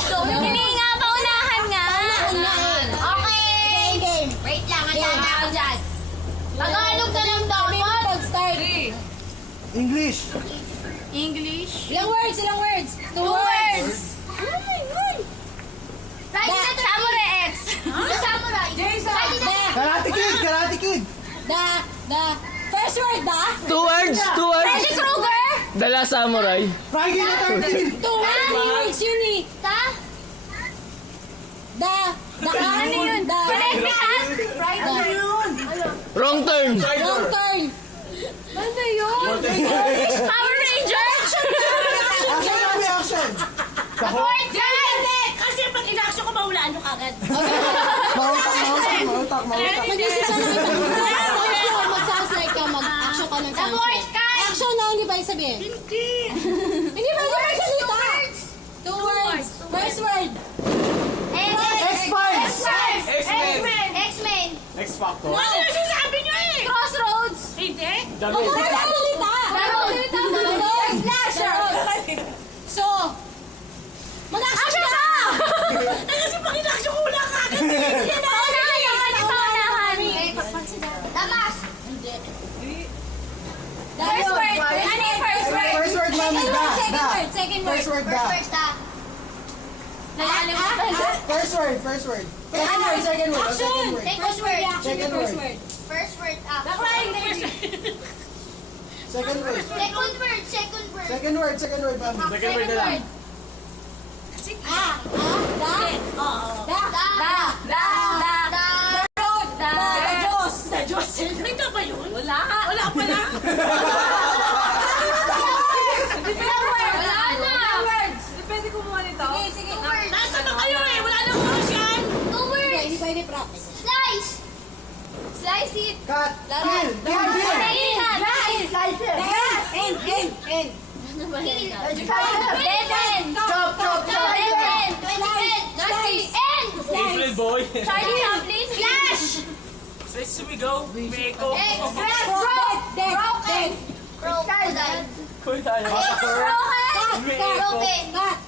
Hindi nga, paunahan nga. Okay. Game. Wait lang, handa na ako dyan. Tagalog na lang dapat. Pag-start. English. English. Ilang words? Ilang words? 2 words. Samurai X. Samurai. Karate Kid. Karate Kid. The first word ba? 2 words. 2 words. Freddy Krueger. The Last Samurai. Friday the 13th. 2 words. 3 words yun eh. The Ano yun? Connecticut. Wrong turn. wrong turn. Ano yun? Power Rangers. Action na reaction. Fort Guy. Kasi pag inaksyon ko, mahulaan nyo kagad. Mautak. Mag-isip ka ng isang mag-sounds like ka, mag-action ka ng sounds Fort like. Guy. Action na, hindi ba yung sabihin? Hindi. Hindi ba yung salita? 2 words. First word. X-Files. X-Men. X-Factor. Ano yung sinasabi nyo eh? Crossroads. Hindi. Huwag mo na salita. Slasher. So, mag-action ka! Kasi pag inaksyon ko, wala kagad. Damas. First word. Ano yung first word? First word, mami. Second word. First word, da. First word. Second word. Action! First word. Reaction Second to first word. word. First word. Second word. Second word. Second word, mami. Second word. Diyos. Ito ba yun? Wala. Wala pala. Wala na. Depende kumuha nito. Sige. Nasa na kayo eh? Wala na oras yan. Two words. Hindi pwede practice. Slice. Slice it. Cut. Kill. End. Beden. Chop. Beden. Nazi. End. April boy. Charlie Chaplin. Flash. Let's sumigaw. Meko. Express. Dead. Crocodile. Kuy tayo. Broken. Cut.